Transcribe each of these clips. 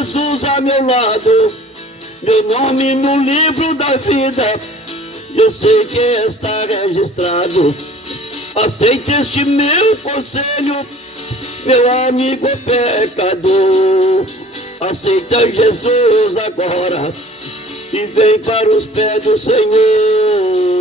Jesus a meu lado, meu nome no livro da vida, eu sei que está registrado. Aceite este meu conselho, meu amigo pecador. Aceita Jesus agora e vem para os pés do Senhor.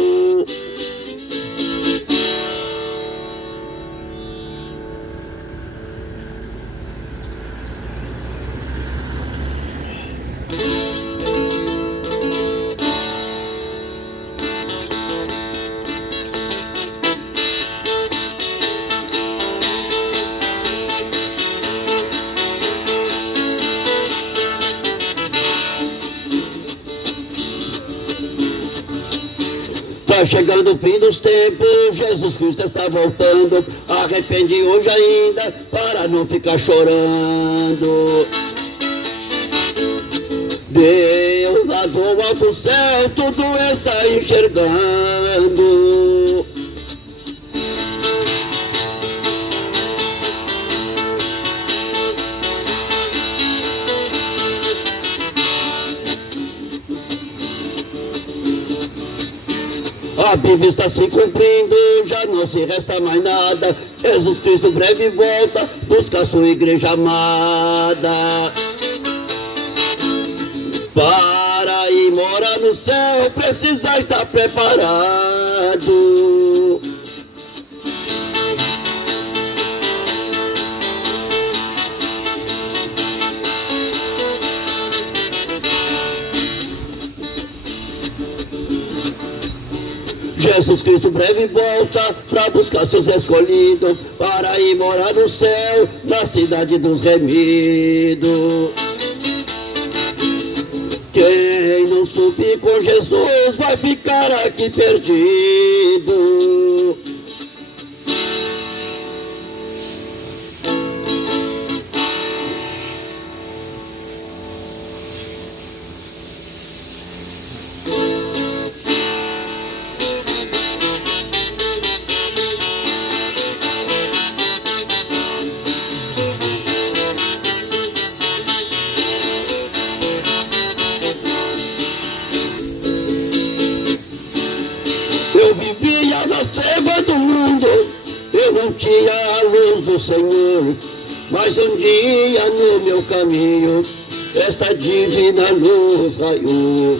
Está chegando o fim dos tempos, Jesus Cristo está voltando. Arrepende hoje ainda, para não ficar chorando. Deus lá do alto céu, tudo está enxergando. A Bíblia está se cumprindo, já não se resta mais nada. Jesus Cristo breve volta, busca a sua igreja amada. Para ir morar no céu, precisa estar preparado. Jesus Cristo breve volta para buscar seus escolhidos, para ir morar no céu, na cidade dos remidos. Quem não subir com Jesus vai ficar aqui perdido. Eu vivia nas trevas do mundo, eu não tinha a luz do Senhor. Mas um dia no meu caminho, esta divina luz raiou.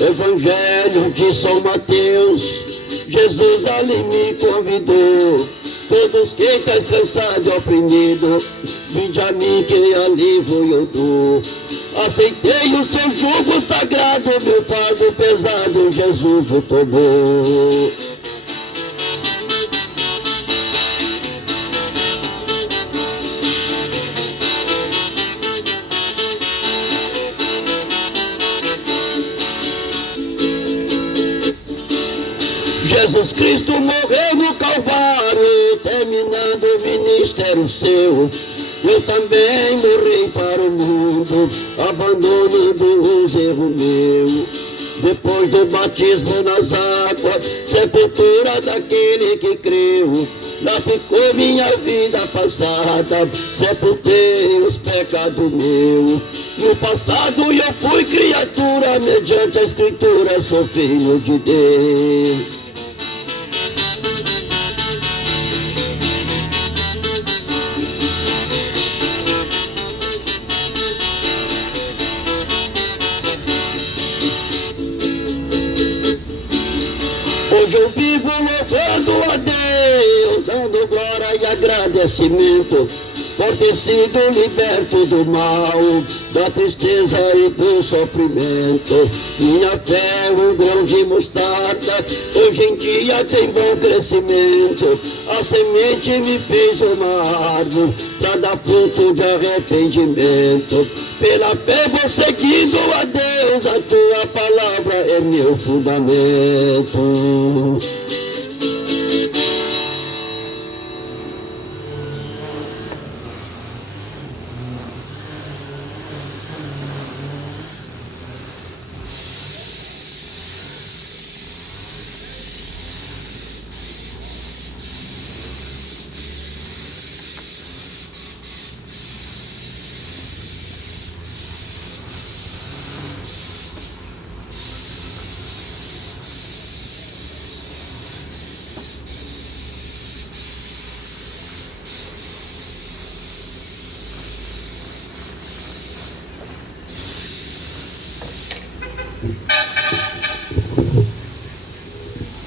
Evangelho de São Mateus, Jesus ali me convidou. Todos que estáis cansados e oprimidos, vinde a mim que alívio eu dou. Aceitei o seu jugo sagrado, meu fardo pesado, Jesus o tomou. Jesus Cristo morreu no Calvário, terminando o ministério seu. Eu também morri para o mundo, abandonando os erros meus. Depois do batismo nas águas, sepultura daquele que creu. Lá ficou minha vida passada, sepultei os pecados meus. No passado eu fui criatura, mediante a escritura sou filho de Deus. Hoje eu vivo louvando a Deus, dando glória e agradecimento, por ter sido liberto do mal, da tristeza e do sofrimento. Minha fé é um grão de mostarda, hoje em dia tem bom crescimento. A semente me fez uma árvore, pra dar fruto de arrependimento. Pela fé vou seguindo a Deus, a tua palavra é meu fundamento.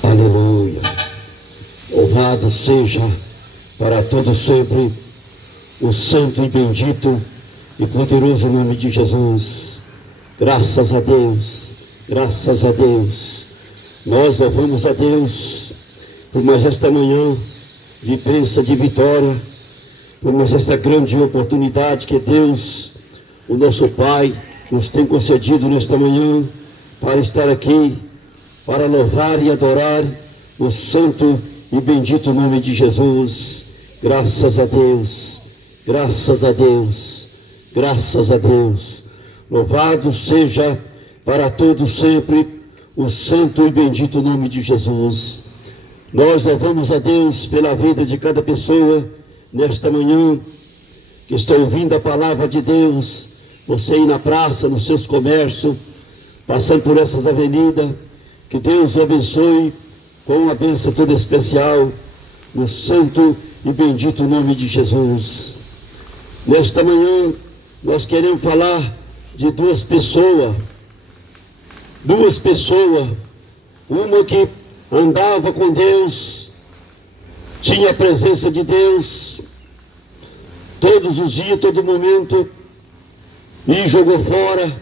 Aleluia. Louvado seja para todo sempre o santo e bendito e poderoso nome de Jesus. Graças a Deus, graças a Deus. Nós louvamos a Deus por mais esta manhã de bênção, de vitória, por mais esta grande oportunidade que Deus, o nosso Pai, nos tem concedido nesta manhã para estar aqui, para louvar e adorar o santo e bendito nome de Jesus. Graças a Deus, graças a Deus, graças a Deus. Louvado seja para todos sempre o santo e bendito nome de Jesus. Nós louvamos a Deus pela vida de cada pessoa nesta manhã que está ouvindo a palavra de Deus. Você aí na praça, nos seus comércios, passando por essas avenidas, que Deus o abençoe com uma bênção toda especial no santo e bendito nome de Jesus. Nesta manhã nós queremos falar de duas pessoas, uma que andava com Deus, tinha a presença de Deus todos os dias, todo momento, e jogou fora,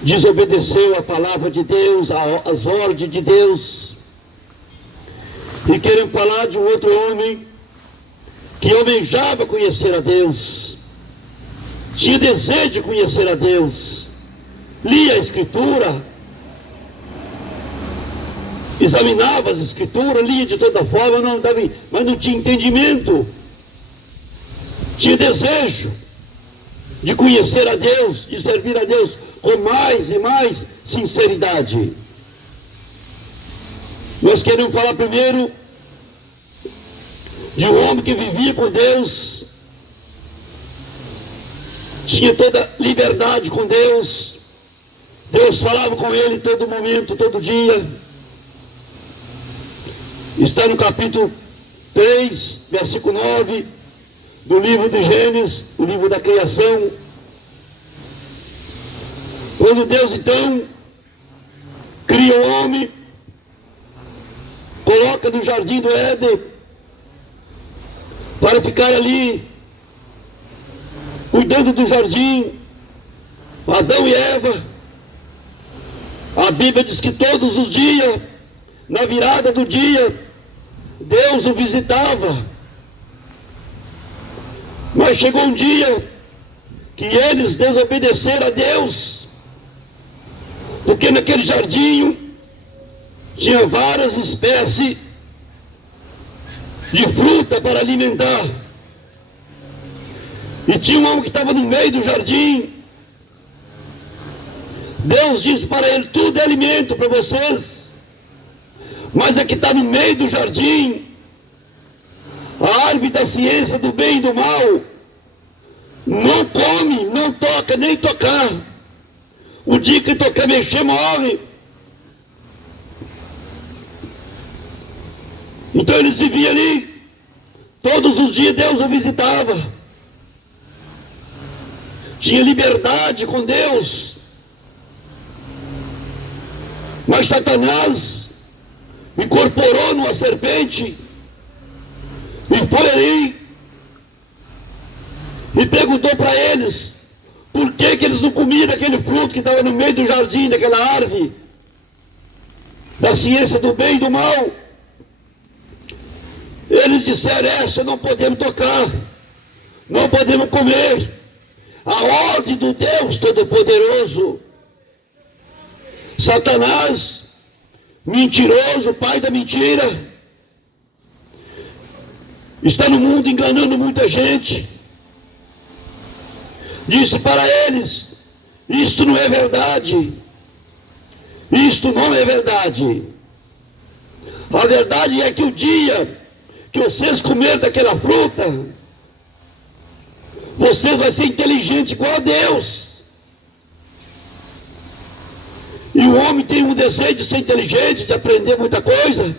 desobedeceu a palavra de Deus, as ordens de Deus. E queremos falar de um outro homem que almejava conhecer a Deus, tinha desejo de conhecer a Deus, lia a Escritura, examinava as Escrituras, lia de toda forma, mas não tinha entendimento, tinha desejo de conhecer a Deus, de servir a Deus com mais e mais sinceridade. Nós queremos falar primeiro de um homem que vivia com Deus, tinha toda liberdade com Deus, Deus falava com ele todo momento, todo dia. Está no capítulo 3, versículo 9, do livro de Gênesis, o livro da criação. Quando Deus então cria o homem, coloca no jardim do Éden para ficar ali cuidando do jardim, Adão e Eva. A Bíblia diz que todos os dias, na virada do dia, Deus o visitava. Mas chegou um dia que eles desobedeceram a Deus, porque naquele jardim tinha várias espécies de fruta para alimentar. E tinha um homem que estava no meio do jardim. Deus disse para ele: tudo é alimento para vocês, mas é que está no meio do jardim, a árvore da ciência do bem e do mal. Não come, não toca, nem tocar. O dia que tocar, mexer, morre. Então eles viviam ali, todos os dias Deus o visitava, tinha liberdade com Deus. Mas Satanás incorporou numa serpente e foi ali e perguntou para eles por que eles não comiam aquele fruto que estava no meio do jardim, daquela árvore da ciência do bem e do mal. Eles disseram: essa não podemos tocar, não podemos comer. A ordem do Deus Todo-Poderoso. Satanás, mentiroso, pai da mentira, está no mundo enganando muita gente. Disse para eles: isto não é verdade, isto não é verdade. A verdade é que o dia que vocês comerem daquela fruta, você vai ser inteligente igual a Deus. E o homem tem um desejo de ser inteligente, de aprender muita coisa.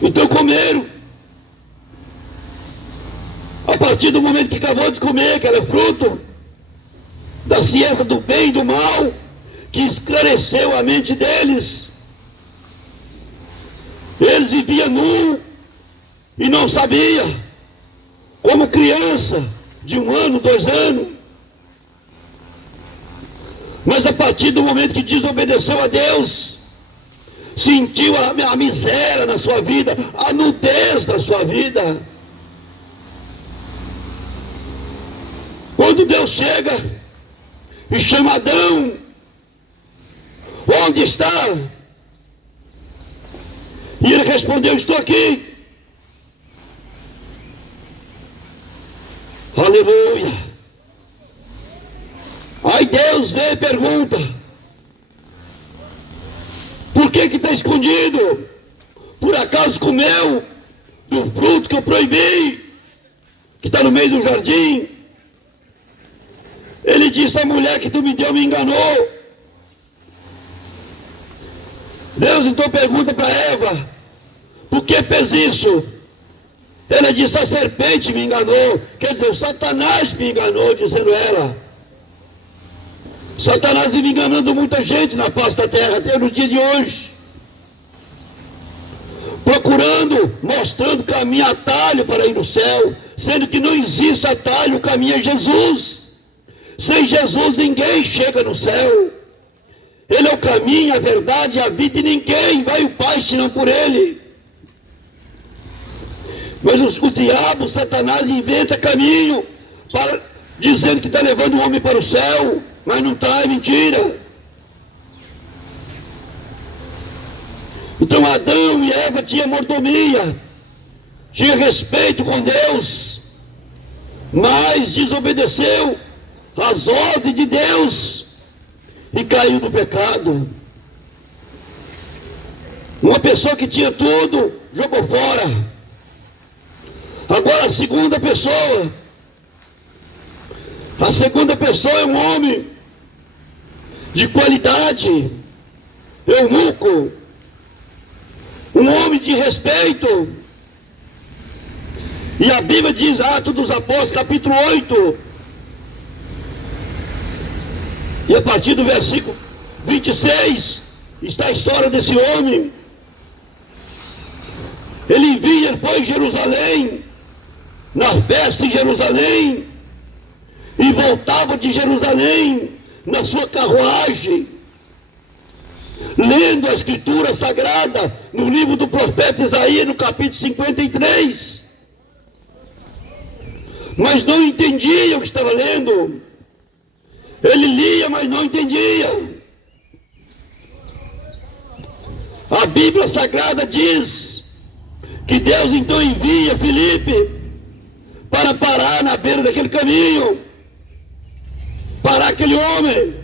Então comeram. A partir do momento que acabou de comer aquele fruto, da ciência do bem e do mal, que esclareceu a mente deles. Eles viviam nu e não sabiam, como criança de 1 ano, 2 anos. Mas a partir do momento que desobedeceu a Deus, sentiu a miséria na sua vida, a nudez na sua vida. Quando Deus chega e chama Adão, onde está? E ele respondeu, estou aqui. Aleluia. Aí Deus vem e pergunta, por que está escondido? Por acaso comeu do fruto que eu proibi, que está no meio do jardim? Ele disse, a mulher que tu me deu me enganou. Deus então pergunta para Eva, por que fez isso? Ela disse, a serpente me enganou. Quer dizer, o Satanás me enganou, dizendo ela. Satanás vive enganando muita gente na face da terra, até no dia de hoje. Procurando, mostrando caminho, atalho para ir no céu, sendo que não existe atalho, o caminho é Jesus. Sem Jesus ninguém chega no céu. Ele é o caminho, a verdade e a vida, e ninguém vai ao Pai senão por Ele. Mas o diabo, Satanás, inventa caminho, dizendo que está levando o homem para o céu, mas não está, é mentira. Então Adão e Eva tinham mordomia, tinham respeito com Deus, mas desobedeceu às ordens de Deus e caiu no pecado. Uma pessoa que tinha tudo, jogou fora. Agora a segunda pessoa é um homem de qualidade, eunuco, um homem de respeito. E a Bíblia diz, Atos dos Apóstolos, capítulo 8, e a partir do versículo 26, está a história desse homem. Ele foi em Jerusalém, na festa em Jerusalém, e voltava de Jerusalém na sua carruagem, lendo a Escritura Sagrada no livro do profeta Isaías, no capítulo 53. Mas não entendia o que estava lendo. Ele lia, mas não entendia. A Bíblia Sagrada diz que Deus então envia Filipe para parar na beira daquele caminho, parar aquele homem.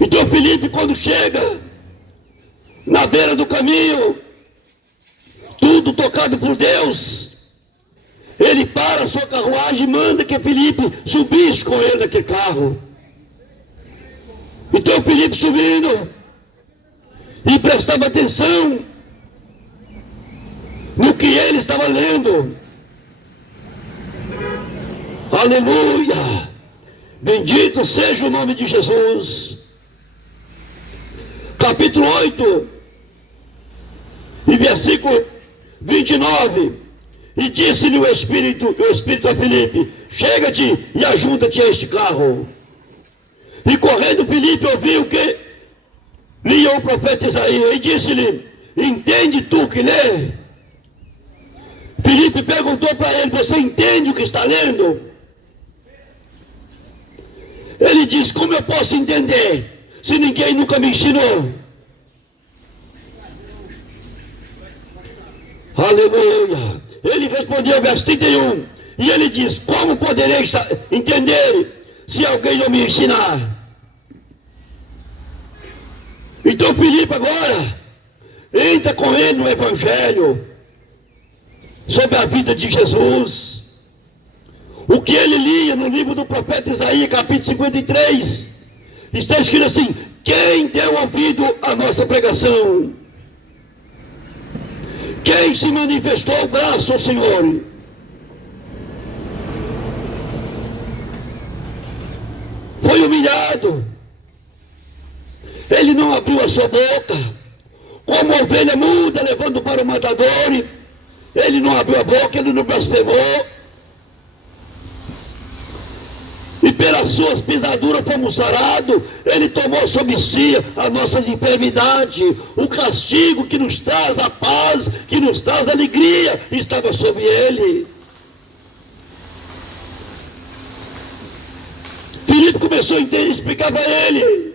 Então Filipe, quando chega na beira do caminho, tudo tocado por Deus, ele para a sua carruagem e manda que Filipe subisse com ele naquele carro. Então Filipe subindo e prestava atenção no que ele estava lendo. Aleluia! Bendito seja o nome de Jesus. Capítulo 8 e versículo 29. E disse-lhe o Espírito a Filipe, chega-te e ajunta-te a este carro. E correndo Filipe ouviu que lia o profeta Isaías, e disse-lhe, entende tu que lê? Filipe perguntou para ele, você entende o que está lendo? Ele disse, como eu posso entender, se ninguém nunca me ensinou? Aleluia! Ele respondeu, verso 31, e ele diz, como poderei entender se alguém não me ensinar? Então Filipe agora entra com ele no Evangelho, sobre a vida de Jesus. O que ele lia no livro do profeta Isaías, capítulo 53, está escrito assim, quem deu ouvido à nossa pregação? Quem se manifestou o braço ao Senhor? humilhado. Ele não abriu a sua boca, como a ovelha muda levando para o matador. Ele não abriu a boca, ele não blasfemou. E pelas suas pisaduras fomos sarados. Ele tomou sobre si as nossas enfermidades. O castigo que nos traz a paz, que nos traz a alegria, estava sobre ele. Filipe começou a entender e explicar para ele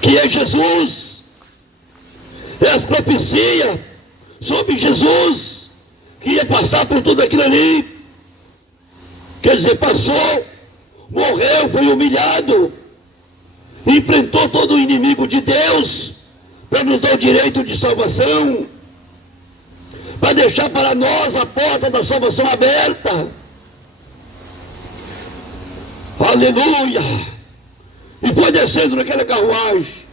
que é Jesus. É as profecias sobre Jesus, que ia passar por tudo aquilo ali. Quer dizer, passou, morreu, foi humilhado, enfrentou todo o inimigo de Deus, para nos dar o direito de salvação, para deixar para nós a porta da salvação aberta. Aleluia! E foi descendo naquela carruagem,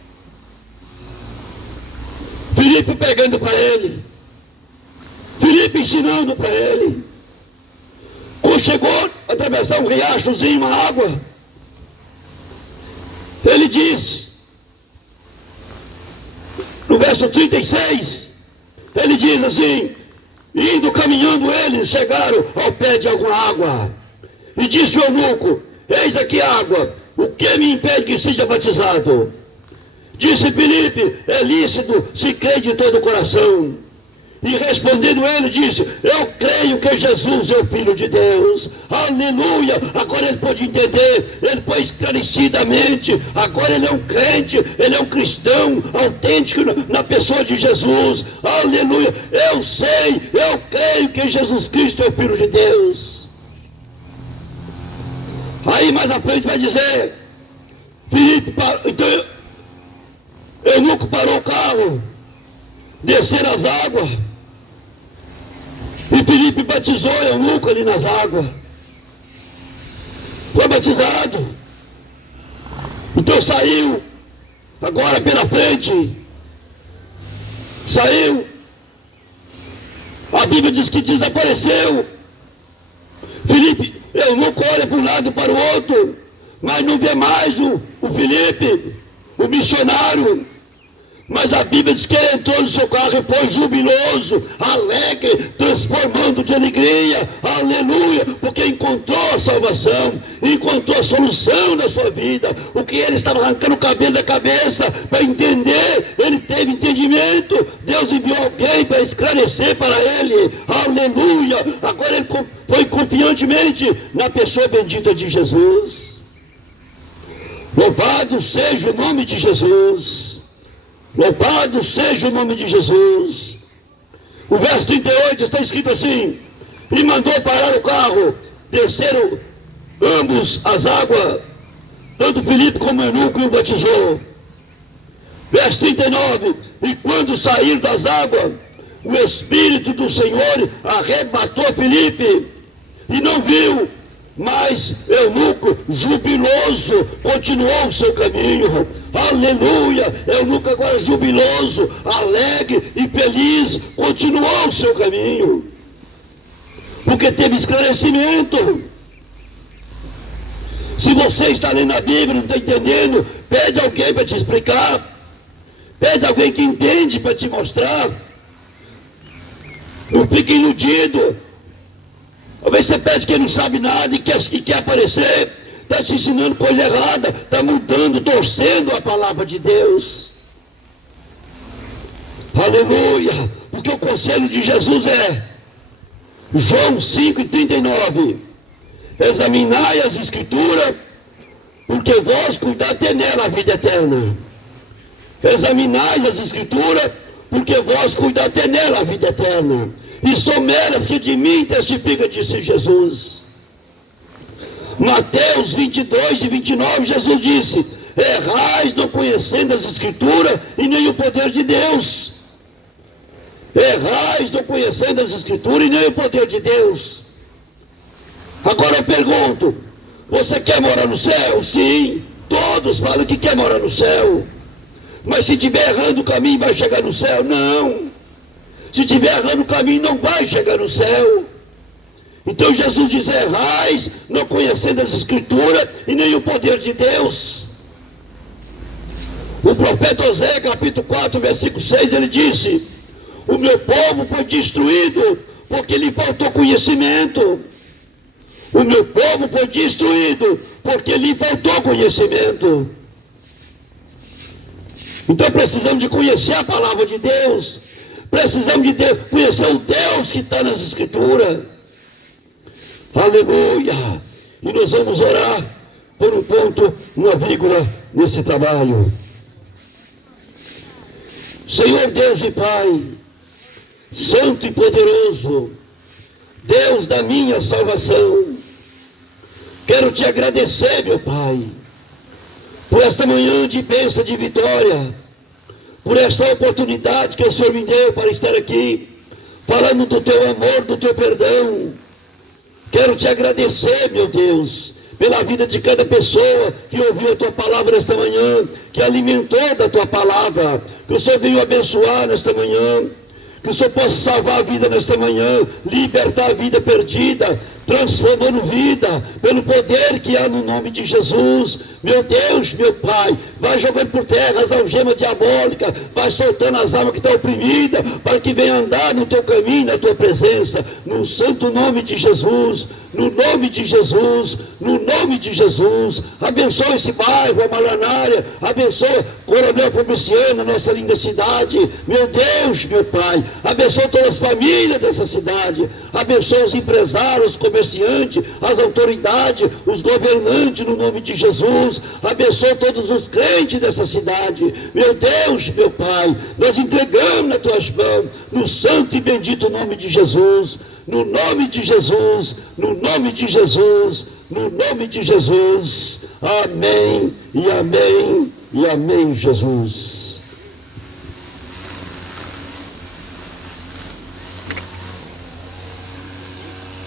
Filipe pegando para ele, Filipe ensinando para ele. Quando chegou a atravessar um riachozinho, uma água, ele disse, no verso 36, ele diz assim, indo, caminhando eles, chegaram ao pé de alguma água, e disse o eunuco, eis aqui a água, o que me impede que seja batizado? Disse Filipe, é lícito se crê de todo o coração. E respondendo ele, disse, eu creio que Jesus é o Filho de Deus. Aleluia! Agora ele pôde entender, ele foi esclarecidamente, agora ele é um crente, ele é um cristão autêntico na pessoa de Jesus. Aleluia! Eu sei, eu creio que Jesus Cristo é o Filho de Deus. Aí mais à frente vai dizer, Filipe, então eunuco parou o carro, descer as águas, e Filipe batizou o eunuco ali nas águas. Foi batizado. Então saiu, agora pela frente, saiu. A Bíblia diz que desapareceu. Filipe, eunuco olha para um lado e para o outro, mas não vê mais o Filipe, o missionário. Mas a Bíblia diz que ele entrou no seu carro e foi jubiloso, alegre, transformando de alegria, aleluia, porque encontrou a salvação, encontrou a solução da sua vida. O que ele estava arrancando o cabelo da cabeça para entender, ele teve entendimento. Deus enviou alguém para esclarecer para ele, aleluia. Agora ele foi confiantemente na pessoa bendita de Jesus. Louvado seja o nome de Jesus. Louvado seja o nome de Jesus. O verso 38 está escrito assim, e mandou parar o carro, desceram ambos as águas, tanto Filipe como eunuco, e o batizou. Verso 39, e quando saíram das águas, o Espírito do Senhor arrebatou Filipe, e não viu, mas eunuco, jubiloso, continuou o seu caminho. Aleluia! Eunuco agora jubiloso, alegre e feliz, continuou o seu caminho, porque teve esclarecimento. Se você está lendo a Bíblia e não está entendendo, pede alguém para te explicar, pede alguém que entende para te mostrar. Não fique iludido. Talvez você pede quem não sabe nada e quer aparecer, está te ensinando coisa errada, está mudando, torcendo a palavra de Deus. Aleluia! Porque o conselho de Jesus é João 5,39, examinai as Escrituras, porque vós cuidar ter nela a vida eterna. Examinai as Escrituras, porque vós cuidar ter nela a vida eterna. E são elas que de mim testificam, disse Jesus. Mateus 22 e 29, Jesus disse, errais não conhecendo as Escrituras e nem o poder de Deus. Errais não conhecendo as Escrituras e nem o poder de Deus. Agora eu pergunto, você quer morar no céu? Sim, todos falam que quer morar no céu. Mas se estiver errando o caminho, vai chegar no céu? Não. Se estiver errando o caminho, não vai chegar no céu. Então Jesus diz: errais, não conhecendo as Escrituras e nem o poder de Deus. O profeta Oséias, capítulo 4, versículo 6, ele disse: o meu povo foi destruído porque lhe faltou conhecimento. O meu povo foi destruído porque lhe faltou conhecimento. Então precisamos de conhecer a palavra de Deus. Precisamos de conhecer o Deus que está nas Escrituras. Aleluia! E nós vamos orar por um ponto, uma vírgula nesse trabalho. Senhor Deus e Pai, Santo e poderoso, Deus da minha salvação, quero te agradecer, meu Pai, por esta manhã de bênção, de vitória, por esta oportunidade que o Senhor me deu para estar aqui, falando do teu amor, do teu perdão. Quero te agradecer, meu Deus, pela vida de cada pessoa que ouviu a tua palavra nesta manhã, que alimentou da tua palavra, que o Senhor veio abençoar nesta manhã, que o Senhor possa salvar a vida nesta manhã, libertar a vida perdida, transformando vida, pelo poder que há no nome de Jesus. Meu Deus, meu Pai, vai jogando por terra as algemas diabólicas, vai soltando as almas que estão oprimidas, para que venha andar no teu caminho, na tua presença, no santo nome de Jesus, no nome de Jesus, no nome de Jesus. Abençoa esse bairro, a Malanária, abençoa Coronel Fabriciano, nossa linda cidade. Meu Deus, meu Pai, abençoa todas as famílias dessa cidade, abençoa os empresários, os comerciantes, as autoridades, os governantes, no nome de Jesus. Abençoa todos os crentes dessa cidade. Meu Deus, meu Pai, nós entregamos nas tuas mãos, no santo e bendito nome de Jesus, no nome de Jesus, no nome de Jesus, no nome de Jesus. Amém e amém e amém, Jesus.